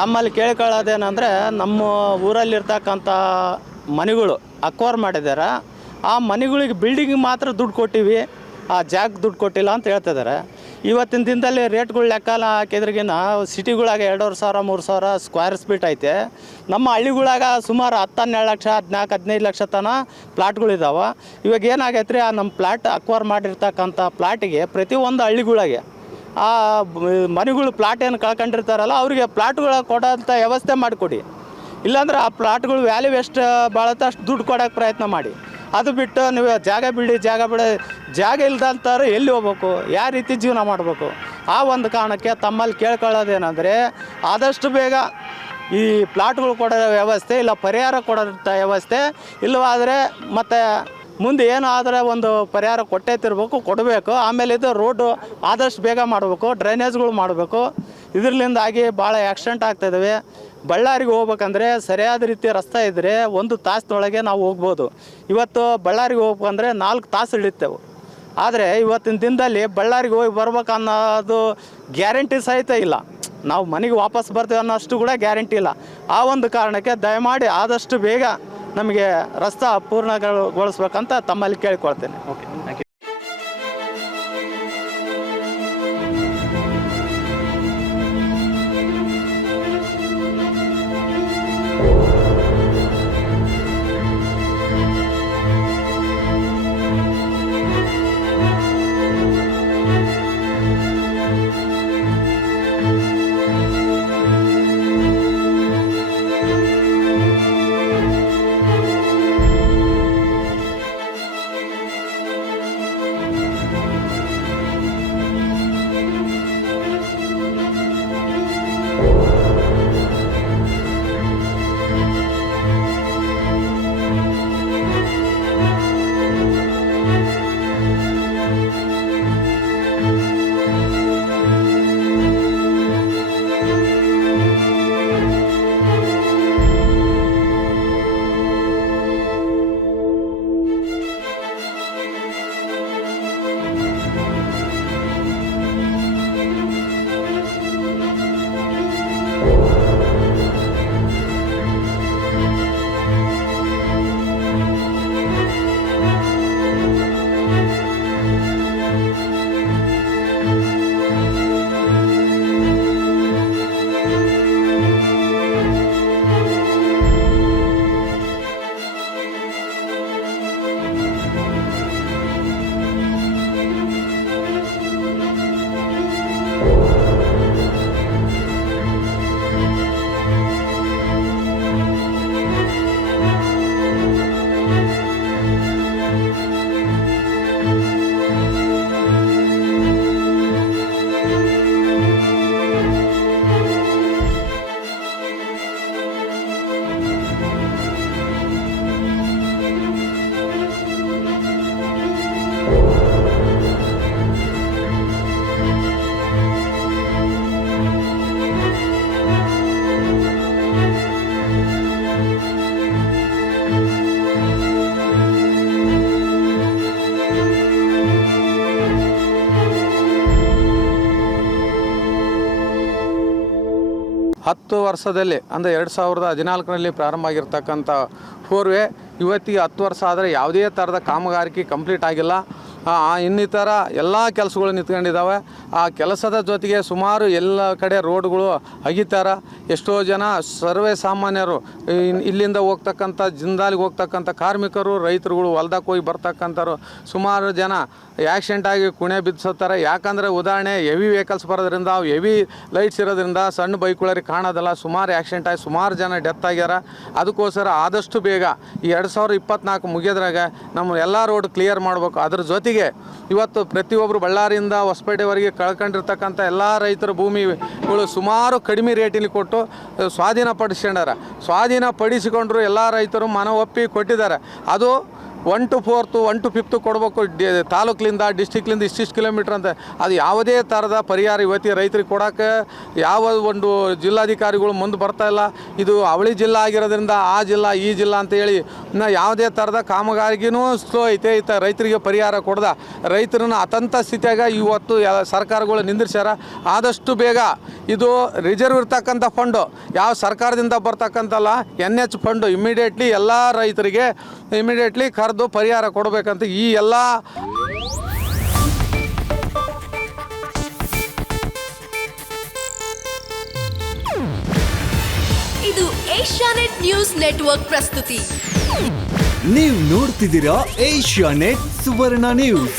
ತಮ್ಮಲ್ಲಿ ಕೇಳ್ಕೊಳ್ಳೋದೇನಂದ್ರೆ ನಮ್ಮ ಊರಲ್ಲಿರ್ತಕ್ಕಂಥ ಮನೆಗಳು ಅಕ್ವೈರ್ ಮಾಡಿದ್ದಾರೆ ಆ ಮನೆಗಳಿಗೆ ಬಿಲ್ಡಿಂಗ್ ಮಾತ್ರ ದುಡ್ಡು ಕೊಟ್ಟಿವಿ, ಆ ಜಾಗ ದುಡ್ಡು ಕೊಟ್ಟಿಲ್ಲ ಅಂತ ಹೇಳ್ತಿದ್ದಾರೆ ಇವತ್ತಿನ ದಿನದಲ್ಲಿ ರೇಟ್ಗಳು ಲೆಕ್ಕ ಹಾಕಿದ್ರಿಗಿನ ಸಿಟಿಗಳಾಗ ಎರಡೂವರೆ ಸಾವಿರ, ಮೂರು ಸಾವಿರ ಸ್ಕ್ವೇರ್ ಫೀಟ್ ಐತೆ. ನಮ್ಮ ಹಳ್ಳಿಗಳಾಗ ಸುಮಾರು ಹತ್ತು ಹನ್ನೆರಡು ಲಕ್ಷ, ಹದಿನಾಲ್ಕು, ಹದಿನೈದು ಲಕ್ಷ ತನ ಪ್ಲಾಟ್ಗಳಿದ್ದಾವೆ ಇವಾಗ ಏನಾಗೈತೆ ರೀ ಆ ನಮ್ಮ ಪ್ಲಾಟ್ ಅಕ್ವೈರ್ ಮಾಡಿರ್ತಕ್ಕಂಥ ಪ್ಲಾಟಿಗೆ ಪ್ರತಿಯೊಂದು ಹಳ್ಳಿಗಳಿಗೆ ಆ ಮನೆಗಳು ಪ್ಲಾಟ್ ಏನು ಕಳ್ಕೊಂಡಿರ್ತಾರಲ್ಲ, ಅವರಿಗೆ ಪ್ಲಾಟ್ಗಳ ಕೊಡೋಂಥ ವ್ಯವಸ್ಥೆ ಮಾಡಿಕೊಡಿ. ಇಲ್ಲಾಂದ್ರೆ ಆ ಪ್ಲಾಟ್ಗಳು ವ್ಯಾಲ್ಯೂ ಎಷ್ಟು ಬಾಳತ್ತೆ ಅಷ್ಟು ದುಡ್ಡು ಕೊಡೋಕ್ಕೆ ಪ್ರಯತ್ನ ಮಾಡಿ. ಅದು ಬಿಟ್ಟು ನೀವು ಜಾಗ ಬಿಡಿ ಜಾಗ ಬಿಡಿ, ಜಾಗ ಇಲ್ದಂಥವ್ರು ಎಲ್ಲಿ ಹೋಗ್ಬೇಕು? ಯಾವ ರೀತಿ ಜೀವನ ಮಾಡಬೇಕು? ಆ ಒಂದು ಕಾರಣಕ್ಕೆ ತಮ್ಮಲ್ಲಿ ಕೇಳ್ಕೊಳ್ಳೋದೇನೆಂದರೆ, ಆದಷ್ಟು ಬೇಗ ಈ ಪ್ಲಾಟ್ಗಳು ಕೊಡೋ ವ್ಯವಸ್ಥೆ ಇಲ್ಲ ಪರಿಹಾರ ಕೊಡೋಂಥ ವ್ಯವಸ್ಥೆ, ಇಲ್ಲವಾದರೆ ಮತ್ತು ಮುಂದೆ ಏನಾದರೆ ಒಂದು ಪರಿಹಾರ ಕೊಟ್ಟೇ ತಿರ್ಬೇಕು, ಕೊಡಬೇಕು, ಆಮೇಲೆ ಇದು ರೋಡು ಆದಷ್ಟು ಬೇಗ ಮಾಡಬೇಕು ಡ್ರೈನೇಜ್ಗಳು ಮಾಡಬೇಕು. ಇದರಿಂದಾಗಿ ಭಾಳ ಆಕ್ಸಿಡೆಂಟ್ ಆಗ್ತಾಯಿದ್ದಾವೆ ಬಳ್ಳಾರಿಗೆ ಹೋಗ್ಬೇಕಂದ್ರೆ ಸರಿಯಾದ ರೀತಿ ರಸ್ತೆ ಇದ್ದರೆ ಒಂದು ತಾಸಿನೊಳಗೆ ನಾವು ಹೋಗ್ಬೋದು. ಇವತ್ತು ಬಳ್ಳಾರಿಗೆ ಹೋಗ್ಬೇಕಂದ್ರೆ ನಾಲ್ಕು ತಾಸು ಹಿಡಿತೇವೆ. ಆದರೆ ಇವತ್ತಿನ ದಿನದಲ್ಲಿ ಬಳ್ಳಾರಿಗೆ ಹೋಗಿ ಬರ್ಬೇಕು ಅನ್ನೋದು ಗ್ಯಾರಂಟಿ ಸಹಿತ ಇಲ್ಲ. ನಾವು ಮನೆಗೆ ವಾಪಸ್ ಬರ್ತೇವೆ ಅನ್ನೋಷ್ಟು ಕೂಡ ಗ್ಯಾರಂಟಿ ಇಲ್ಲ. ಆ ಒಂದು ಕಾರಣಕ್ಕೆ ದಯಮಾಡಿ ಆದಷ್ಟು ಬೇಗ ನಮಗೆ ರಸ್ತೆ ಪೂರ್ಣಗೊಳಿಸ್ಬೇಕಂತ ತಮ್ಮಲ್ಲಿ ಕೇಳಿಕೊಳ್ತೇನೆ. ಓಕೆ ಹತ್ತು ವರ್ಷದಲ್ಲಿ, ಅಂದರೆ ಎರಡು ಸಾವಿರದ ಹದಿನಾಲ್ಕರಲ್ಲಿ ಪ್ರಾರಂಭ ಆಗಿರ್ತಕ್ಕಂಥ ಫೋರ್ವೆ ಇವತ್ತಿಗೆ ಹತ್ತು ವರ್ಷ ಆದರೆ ಯಾವುದೇ ಥರದ ಕಾಮಗಾರಿಕೆ ಕಂಪ್ಲೀಟ್ ಆಗಿಲ್ಲ. ಇನ್ನಿತರ ಎಲ್ಲ ಕೆಲಸಗಳು ನಿಂತ್ಕೊಂಡಿದ್ದಾವೆ. ಆ ಕೆಲಸದ ಜೊತೆಗೆ ಸುಮಾರು ಎಲ್ಲ ಕಡೆ ರೋಡ್ಗಳು ಅಗಿತಾರ. ಎಷ್ಟೋ ಜನ ಸರ್ವೇ ಸಾಮಾನ್ಯರು ಇಲ್ಲಿಂದ ಹೋಗ್ತಕ್ಕಂಥ ಜಿಂದಾಲಿಗೆ ಹೋಗ್ತಕ್ಕಂಥ ಕಾರ್ಮಿಕರು, ರೈತರುಗಳು ಹೊಲ್ದಾಗ ಹೋಗಿ ಬರ್ತಕ್ಕಂಥವ್ರು. ಸುಮಾರು ಜನ ಆ್ಯಕ್ಸಿಡೆಂಟ್ ಆಗಿ ಕುಣೆ ಬಿದ್ದಿಸ್ತಾರೆ ಯಾಕಂದರೆ ಉದಾಹರಣೆ ಹೆವಿ ವೆಹಿಕಲ್ಸ್ ಬರೋದ್ರಿಂದ ಅವು ಹೆವಿ ಲೈಟ್ಸ್ ಇರೋದ್ರಿಂದ ಸಣ್ಣ ಬೈಕ್ಗಳರಿಗೆ ಕಾಣೋದಲ್ಲ. ಸುಮಾರು ಆ್ಯಕ್ಸಿಡೆಂಟ್ ಆಗಿ ಸುಮಾರು ಜನ ಡೆತ್ ಆಗ್ಯಾರ. ಅದಕ್ಕೋಸ್ಕರ ಆದಷ್ಟು ಬೇಗ ಈ ಎರಡು ಸಾವಿರದ ಇಪ್ಪತ್ನಾಲ್ಕು ಮುಗಿಯೋದ್ರಾಗ ನಮ್ಮ ಎಲ್ಲ ರೋಡ್ ಕ್ಲಿಯರ್ ಮಾಡಬೇಕು. ಅದ್ರ ಜೊತೆಗೆ ಇವತ್ತು ಪ್ರತಿಯೊಬ್ಬರು ಬಳ್ಳಾರಿಯಿಂದ ಹೊಸಪೇಟೆವರೆಗೆ ಕಳ್ಕೊಂಡಿರ್ತಕ್ಕಂಥ ಎಲ್ಲ ರೈತರ ಭೂಮಿಗಳು ಸುಮಾರು ಕಡಿಮೆ ರೇಟಿನಲ್ಲಿ ಕೊಟ್ಟು, ಸ್ವಾಧೀನಪಡಿಸ್ಕೊಂಡಾರ. ಸ್ವಾಧೀನಪಡಿಸಿಕೊಂಡ್ರು ಸ್ವಾಧೀನ ಪಡಿಸಿಕೊಂಡ್ರು ಎಲ್ಲ ರೈತರು ಮನ ಒಪ್ಪಿ ಕೊಟ್ಟಿದ್ದಾರೆ. ಅದು one two fourth, one two fifth ಕೊಡಬೇಕು. ಡಿ ಡಿಸ್ಟಿಕ್ಲಿಂದ ಇಷ್ಟಿಷ್ಟು ಕಿಲೋಮೀಟ್ರ್ ಅಂತ. ಅದು ಯಾವುದೇ ಥರದ ಪರಿಹಾರ ಇವತ್ತಿ ರೈತರಿಗೆ ಕೊಡೋಕ್ಕೆ ಯಾವ ಒಂದು ಜಿಲ್ಲಾಧಿಕಾರಿಗಳು ಮುಂದೆ ಬರ್ತಾ ಇಲ್ಲ. ಇದು ಅವಳಿ ಜಿಲ್ಲಾ ಆಗಿರೋದ್ರಿಂದ ಆ ಜಿಲ್ಲಾ, ಈ ಜಿಲ್ಲಾ ಅಂತ ಹೇಳಿ ಇನ್ನು ಯಾವುದೇ ಥರದ ಕಾಮಗಾರಿಗೂ ಸ್ಲೋ ಐತೆ ಈತ ರೈತರಿಗೆ ಪರಿಹಾರ ಕೊಡ್ದ. ರೈತರನ್ನ ಅತಂತ ಸ್ಥಿತಿಯಾಗ ಇವತ್ತು ಸರ್ಕಾರಗಳು ನಿಂದಿರ್ಸ್ಯಾರ. ಆದಷ್ಟು ಬೇಗ ಇದು ರಿಸರ್ವ್ ಇರ್ತಕ್ಕಂಥ ಫಂಡು. ಯಾವ ಸರ್ಕಾರದಿಂದ ಬರ್ತಕ್ಕಂಥಲ್ಲ ಎನ್ ಎಚ್ ಫಂಡು. ಇಮ್ಮಿಡಿಯೇಟ್ಲಿ ಎಲ್ಲ ರೈತರಿಗೆ ಇಮಿಡಿಯೇಟ್ಲಿ ಕರೆದು ಪರಿಹಾರ ಕೊಡಬೇಕಂತ ಈ ಎಲ್ಲ ಇದು ಏಷ್ಯಾನೆಟ್ ನ್ಯೂಸ್ ನೆಟ್ವರ್ಕ್ ಪ್ರಸ್ತುತಿ. ನೀವು ನೋಡ್ತಿದ್ದೀರಾ ಏಷ್ಯಾನೆಟ್ ಸುವರ್ಣ ನ್ಯೂಸ್.